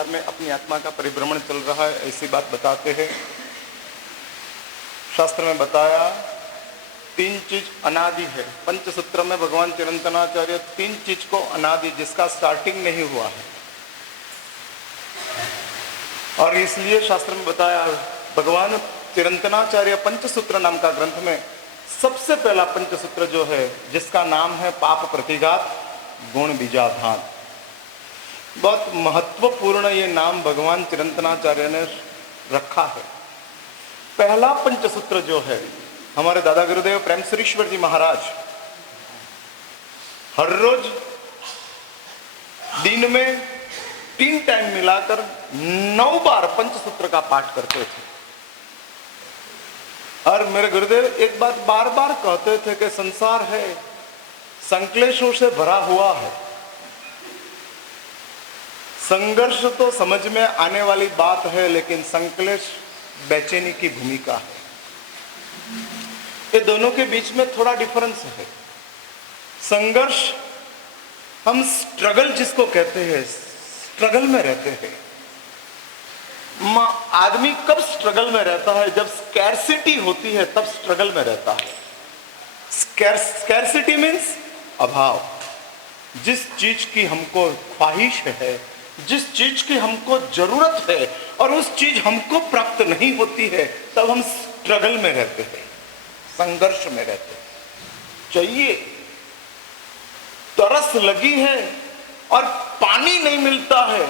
में अपनी आत्मा का परिभ्रमण चल रहा है, ऐसी बात बताते हैं। शास्त्र में बताया तीन चीज अनादि है। पंचसूत्र में भगवान चिरंतनाचार्य तीन चीज को अनादि, जिसका स्टार्टिंग नहीं हुआ है, और इसलिए शास्त्र में बताया भगवान चिरंतनाचार्य पंचसूत्र नाम का ग्रंथ में सबसे पहला पंचसूत्र जो है, जिसका नाम है पाप प्रतिघात गुण बीजाधान। बहुत महत्वपूर्ण ये नाम भगवान चिरंतनाचार्य ने रखा है। पहला पंचसूत्र जो है, हमारे दादा गुरुदेव प्रेम सुरीश्वर जी महाराज हर रोज दिन में 3 टाइम मिलाकर 9 बार पंचसूत्र का पाठ करते थे। और मेरे गुरुदेव एक बात बार बार कहते थे कि संसार है संक्लेशों से भरा हुआ है, संघर्ष तो समझ में आने वाली बात है, लेकिन संक्लेश बेचैनी की भूमिका है। ये दोनों के बीच में थोड़ा डिफरेंस है। संघर्ष हम स्ट्रगल जिसको कहते हैं, स्ट्रगल में रहते हैं। आदमी कब स्ट्रगल में रहता है? जब स्कैर्सिटी होती है तब स्ट्रगल में रहता है। स्कैर्सिटी मीन्स अभाव। जिस चीज की हमको ख्वाहिश है, जिस चीज की हमको जरूरत है और उस चीज हमको प्राप्त नहीं होती है, तब हम स्ट्रगल में रहते हैं, संघर्ष में रहते हैं। चाहिए, तरस लगी है और पानी नहीं मिलता है,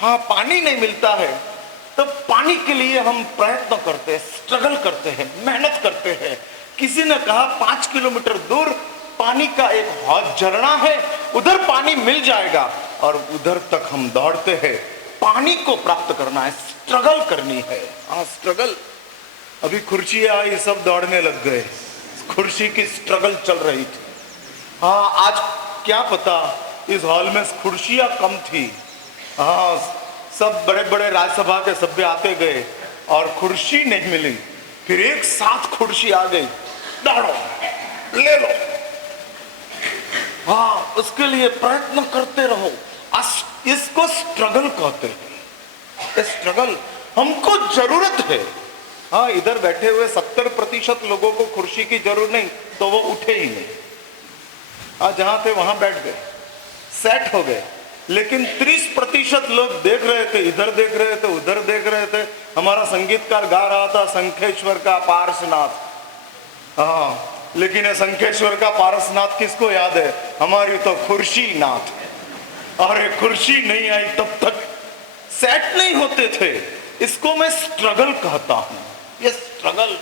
हाँ पानी नहीं मिलता है, तो पानी के लिए हम प्रयत्न करते हैं, स्ट्रगल करते हैं, मेहनत करते हैं। किसी ने कहा 5 किलोमीटर दूर पानी का एक हौज झरना है, उधर पानी मिल जाएगा, और उधर तक हम दौड़ते हैं। पानी को प्राप्त करना है, स्ट्रगल करनी है। हाँ स्ट्रगल। अभी कुर्सी आई, सब दौड़ने लग गए, कुर्सी की स्ट्रगल चल रही थी। हाँ आज क्या पता इस हॉल में कुर्सियां कम थी। हाँ सब बड़े बड़े राज्यसभा के सभ्य आते गए और कुर्सी नहीं मिली, फिर एक साथ कुर्सी आ गई, दौड़ो ले लो। हाँ उसके लिए प्रयत्न करते रहो, इसको स्ट्रगल कहते हैं। स्ट्रगल हमको जरूरत है। हाँ इधर बैठे हुए 70% लोगों को कुर्सी की जरूरत नहीं, तो वो उठे ही नहीं। हाँ जहां थे वहां बैठ गए, सेट हो गए। लेकिन 30% लोग देख रहे थे, इधर देख रहे थे, उधर देख रहे थे। हमारा संगीतकार गा रहा था शंखेश्वर का पार्श्वनाथ। हाँ लेकिन ये शंखेश्वर का पार्श्वनाथ किसको याद है? हमारी तो कुर्सी नाथ। अरे कुर्सी नहीं आई तब तक सेट नहीं होते थे। इसको मैं स्ट्रगल कहता हूं। ये स्ट्रगल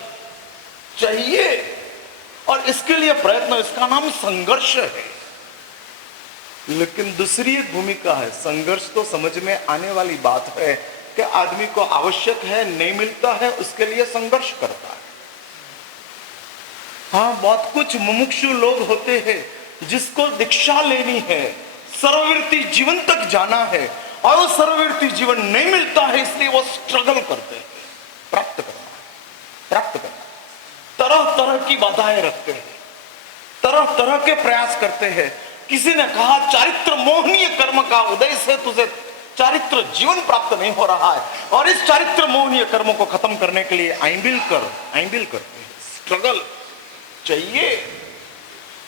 चाहिए और इसके लिए प्रयत्न, इसका नाम संघर्ष है। लेकिन दूसरी एक भूमिका है। संघर्ष तो समझ में आने वाली बात है कि आदमी को आवश्यक है, नहीं मिलता है, उसके लिए संघर्ष करता है। हाँ बहुत कुछ मुमुक्षु लोग होते हैं जिसको दीक्षा लेनी है, सर्ववर्ती जीवन तक जाना है, और वो सर्ववर्ती जीवन नहीं मिलता है, इसलिए वो स्ट्रगल करते हैं। प्राप्त करना, प्राप्त करना, तरह तरह की बाधाएं रखते हैं, तरह तरह के प्रयास करते हैं। किसी ने कहा चारित्र मोहनीय कर्म का उदय से तुझे चारित्र जीवन प्राप्त नहीं हो रहा है, और इस चारित्र मोहनीय कर्म को खत्म करने के लिए आइंबिल करते हैं। स्ट्रगल चाहिए,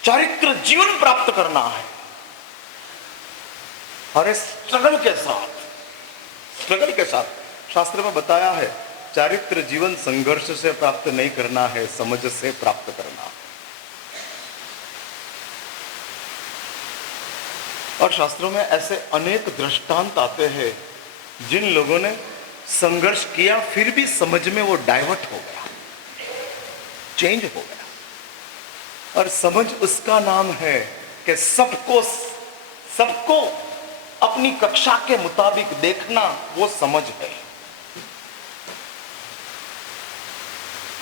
चारित्र जीवन प्राप्त करना है। और इस स्ट्रगल के साथ शास्त्र में बताया है, चारित्र जीवन संघर्ष से प्राप्त नहीं करना है, समझ से प्राप्त करना है। और शास्त्रों में ऐसे अनेक दृष्टांत आते हैं जिन लोगों ने संघर्ष किया, फिर भी समझ में वो डाइवर्ट हो गया, चेंज हो गया। और समझ उसका नाम है कि सबको अपनी कक्षा के मुताबिक देखना, वो समझ है।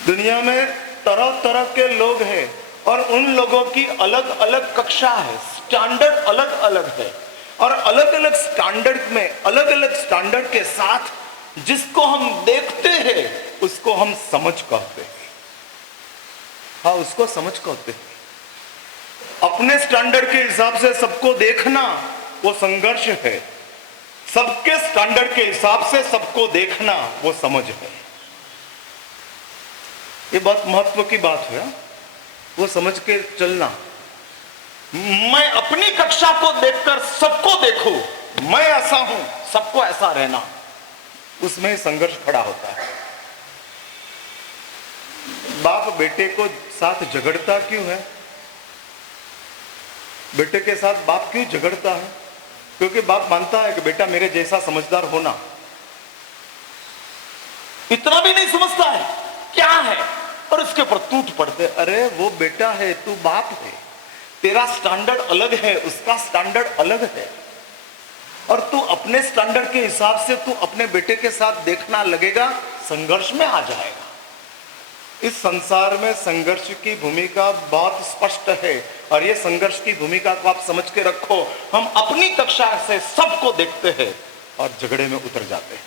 दुनिया में तरह तरह के लोग हैं और उन लोगों की अलग अलग कक्षा है, स्टैंडर्ड अलग अलग है, और अलग अलग स्टैंडर्ड में, अलग अलग स्टैंडर्ड के साथ जिसको हम देखते हैं उसको हम समझ कहते हैं। हाँ उसको समझ कहते हैं। अपने स्टैंडर्ड के हिसाब से सबको देखना वो संघर्ष है। सबके स्टैंडर्ड के हिसाब से सबको देखना वो समझ है। ये बहुत महत्व की बात है, वो समझ के चलना। मैं अपनी कक्षा को देखकर सबको देखूं, मैं ऐसा हूं सबको ऐसा रहना, उसमें संघर्ष खड़ा होता है। बाप बेटे को साथ झगड़ता क्यों है? बेटे के साथ बाप क्यों झगड़ता है? क्योंकि बाप मानता है कि बेटा मेरे जैसा समझदार होना। इतना भी नहीं समझता है क्या है, और उसके ऊपर टूट पड़ते। अरे वो बेटा है, तू बाप है, तेरा स्टैंडर्ड अलग है, उसका स्टैंडर्ड अलग है, और तू अपने स्टैंडर्ड के हिसाब से तू अपने बेटे के साथ देखना लगेगा, संघर्ष में आ जाएगा। इस संसार में संघर्ष की भूमिका बहुत स्पष्ट है, और ये संघर्ष की भूमिका को आप समझ के रखो। हम अपनी कक्षा से सबको देखते हैं और झगड़े में उतर जाते हैं।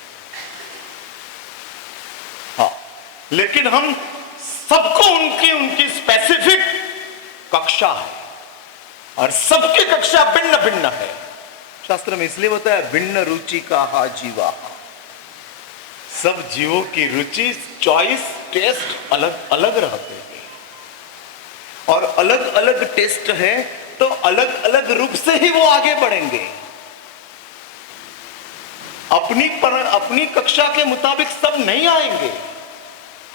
हाँ, लेकिन हम सबको उनकी स्पेसिफिक कक्षा है, और सबकी कक्षा भिन्न भिन्न है। शास्त्र में इसलिए होता है भिन्न रुचि का जीवा। सब जीवों की रुचि, चॉइस, टेस्ट अलग अलग रहते हैं, और अलग अलग टेस्ट है तो अलग अलग रूप से ही वो आगे बढ़ेंगे। अपनी कक्षा के मुताबिक सब नहीं आएंगे।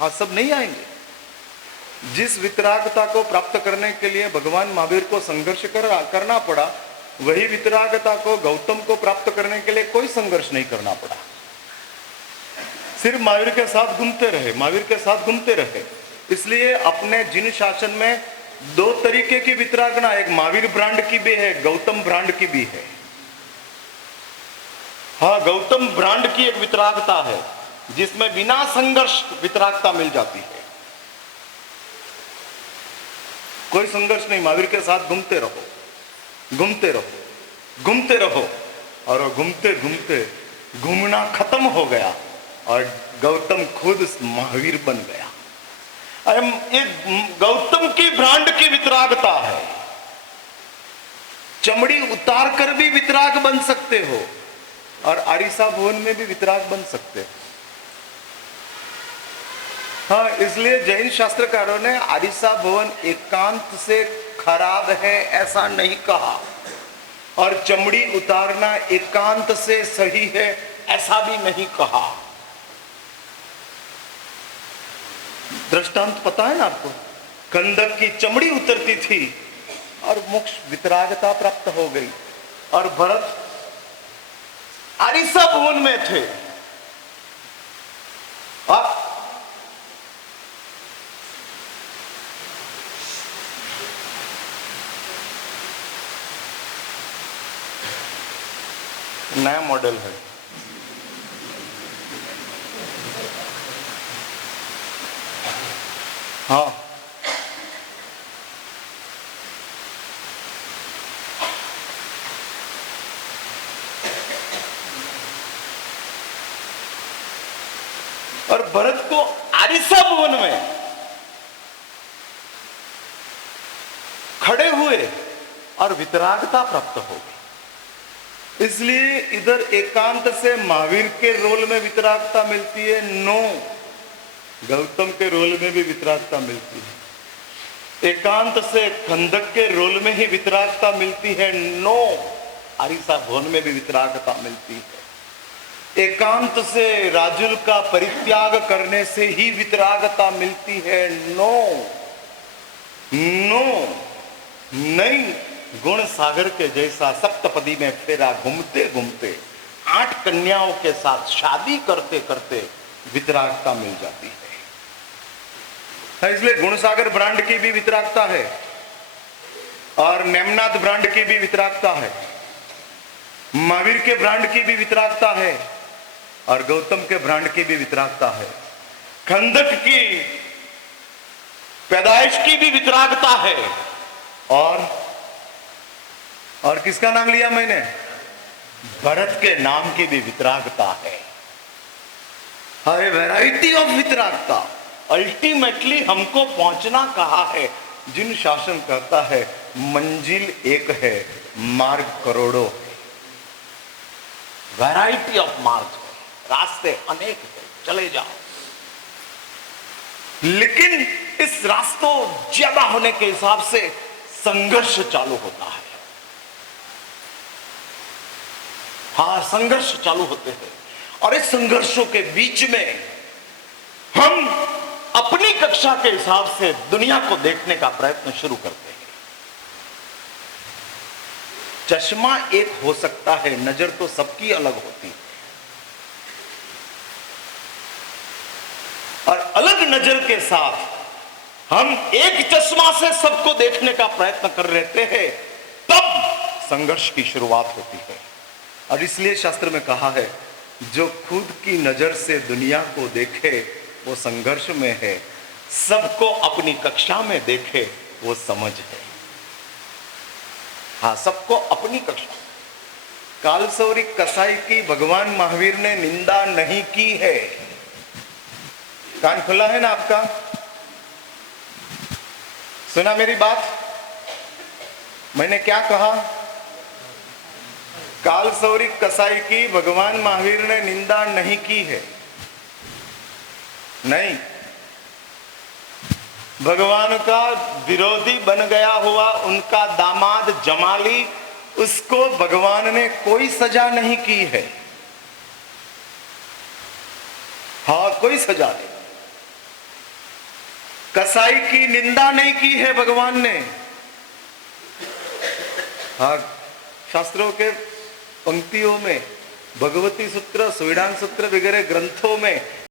हाँ, सब नहीं आएंगे। जिस वितरागता को प्राप्त करने के लिए भगवान महावीर को संघर्ष करना पड़ा, वही वितरागता को गौतम को प्राप्त करने के लिए कोई संघर्ष नहीं करना पड़ा। सिर्फ महावीर के साथ घूमते रहे, महावीर के साथ घूमते रहे। इसलिए अपने जिन शासन में दो तरीके की वितरागना, एक महावीर ब्रांड की भी है, गौतम ब्रांड की भी है। हाँ, गौतम ब्रांड की एक वितरागता है जिसमें बिना संघर्ष वितरागता मिल जाती है। कोई संघर्ष नहीं, महावीर के साथ घूमते रहो, घूमते रहो, घूमते रहो, और घूमते घूमते घूमना खत्म हो गया और गौतम खुद महावीर बन गया। एक गौतम की ब्रांड की वितरागता है। चमड़ी उतार कर भी वितराग बन सकते हो, और आरिसा भवन में भी वितराग बन सकते हो। हाँ, इसलिए जैन शास्त्रकारों ने आरिसा भवन एकांत से खराब है ऐसा नहीं कहा, और चमड़ी उतारना एकांत से सही है ऐसा भी नहीं कहा। दृष्टांत पता है ना आपको? कंदक की चमड़ी उतरती थी और मोक्ष वितरागता प्राप्त हो गई, और भरत आरिसा भवन में थे। आप नया मॉडल है। हाँ, और भरत को आरिसा भवन में खड़े हुए और वितरागता प्राप्त हो गई। इसलिए इधर एकांत से महावीर के रोल में वितरागता मिलती है, नो, गौतम के रोल में भी वितरागता मिलती है। एकांत से खंदक के रोल में ही वितरागता मिलती है, नो, आरिसा भवन में भी वितरागता मिलती है। एकांत से राजुल का परित्याग करने से ही वितरागता मिलती है, नो, नो, नहीं। गुण सागर के जैसा सप्तपदी में फेरा घूमते घूमते 8 कन्याओं के साथ शादी करते करते वितरागता मिल जाती है। इसलिए गुणसागर ब्रांड की भी वितरागता है, और नेमनाथ ब्रांड की भी वितरागता है, महावीर के ब्रांड की भी वितरागता है, और गौतम के ब्रांड की भी वितरागता है। खंदक की पैदाइश की भी वितरागता है, और किसका नाम लिया मैंने? भरत के नाम की भी वितरागता है। हर वैरायटी ऑफ वितरागता। अल्टीमेटली हमको पहुंचना कहाँ है? जिन शासन कहता है मंजिल एक है, मार्ग करोड़ों है। वैरायटी ऑफ मार्ग है, रास्ते अनेक है, चले जाओ। लेकिन इस रास्तों ज्यादा होने के हिसाब से संघर्ष चालू होता है। हाँ, संघर्ष चालू होते हैं, और इस संघर्षों के बीच में हम अपनी कक्षा के हिसाब से दुनिया को देखने का प्रयत्न शुरू करते हैं। चश्मा एक हो सकता है, नजर तो सबकी अलग होती है, और अलग नजर के साथ हम एक चश्मा से सबको देखने का प्रयत्न कर रहे हैं, तब संघर्ष की शुरुआत होती है। और इसलिए शास्त्र में कहा है, जो खुद की नजर से दुनिया को देखे वो संघर्ष में है, सबको अपनी कक्षा में देखे वो समझ है। हाँ, सबको अपनी कक्षा। कालसौरी कसाई की भगवान महावीर ने निंदा नहीं की है। कान खुला है ना आपका? सुना मेरी बात? मैंने क्या कहा? कालसौरी कसाई की भगवान महावीर ने निंदा नहीं की है। नहीं, भगवान का विरोधी बन गया हुआ उनका दामाद जमाली, उसको भगवान ने कोई सजा नहीं की है। हाँ, कोई सजा नहीं। कसाई की निंदा नहीं की है भगवान ने। हाँ, शास्त्रों के पंक्तियों में, भगवती सूत्र, सुविधान सूत्र वगैरह ग्रंथों में